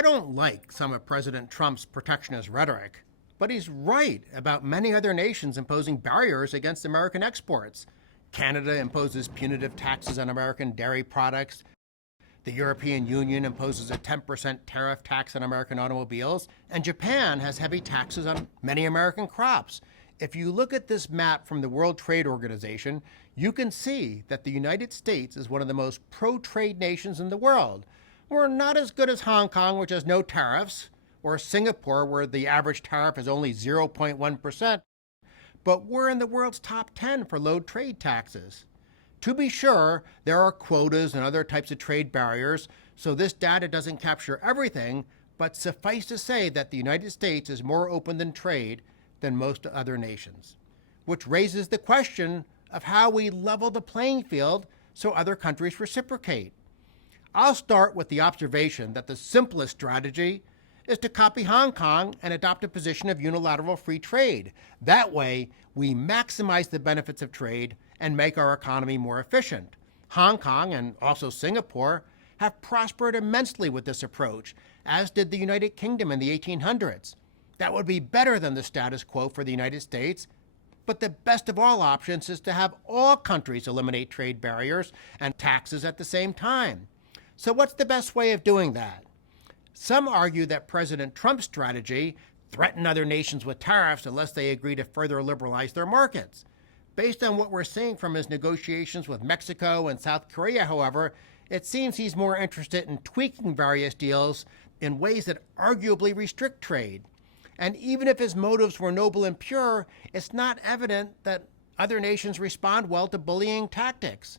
I don't like some of President Trump's protectionist rhetoric, but he's right about many other nations imposing barriers against American exports. Canada imposes punitive taxes on American dairy products. The European Union imposes a 10% tariff tax on American automobiles, and Japan has heavy taxes on many American crops. If you look at this map from the World Trade Organization, you can see that the United States is one of the most pro-trade nations in the world. We're not as good as Hong Kong, which has no tariffs, or Singapore, where the average tariff is only 0.1%, but we're in the world's top 10 for low trade taxes. To be sure, there are quotas and other types of trade barriers, so this data doesn't capture everything, but suffice to say that the United States is more open than trade than most other nations, which raises the question of how we level the playing field so other countries reciprocate. I'll start with the observation that the simplest strategy is to copy Hong Kong and adopt a position of unilateral free trade. That way, we maximize the benefits of trade and make our economy more efficient. Hong Kong and also Singapore have prospered immensely with this approach, as did the United Kingdom in the 1800s. That would be better than the status quo for the United States, but the best of all options is to have all countries eliminate trade barriers and taxes at the same time. So what's the best way of doing that? Some argue that President Trump's strategy, threaten other nations with tariffs unless they agree to further liberalize their markets. Based on what we're seeing from his negotiations with Mexico and South Korea, however, it seems he's more interested in tweaking various deals in ways that arguably restrict trade. And even if his motives were noble and pure, it's not evident that other nations respond well to bullying tactics.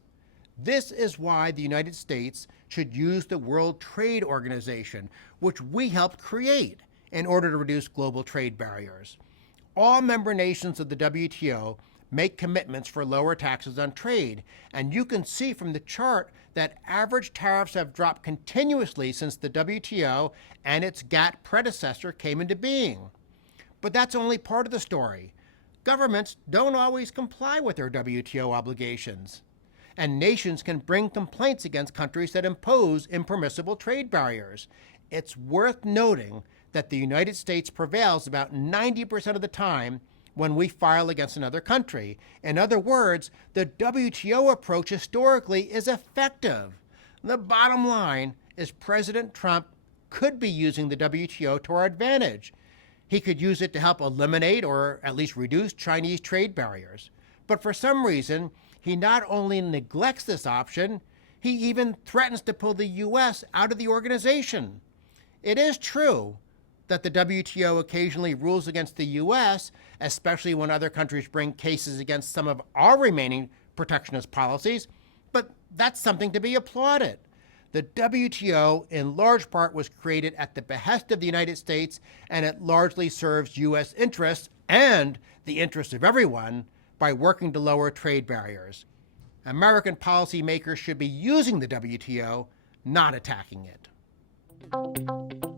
This is why the United States should use the World Trade Organization, which we helped create in order to reduce global trade barriers. All member nations of the WTO make commitments for lower taxes on trade, and you can see from the chart that average tariffs have dropped continuously since the WTO and its GATT predecessor came into being. But that's only part of the story. Governments don't always comply with their WTO obligations, and nations can bring complaints against countries that impose impermissible trade barriers. It's worth noting that the United States prevails about 90% of the time when we file against another country. In other words, the WTO approach historically is effective. The bottom line is President Trump could be using the WTO to our advantage. He could use it to help eliminate or at least reduce Chinese trade barriers. But for some reason, he not only neglects this option, he even threatens to pull the U.S. out of the organization. It is true that the WTO occasionally rules against the U.S., especially when other countries bring cases against some of our remaining protectionist policies, but that's something to be applauded. The WTO, in large part, was created at the behest of the United States, and it largely serves U.S. interests and the interests of everyone by working to lower trade barriers. American policymakers should be using the WTO, not attacking it.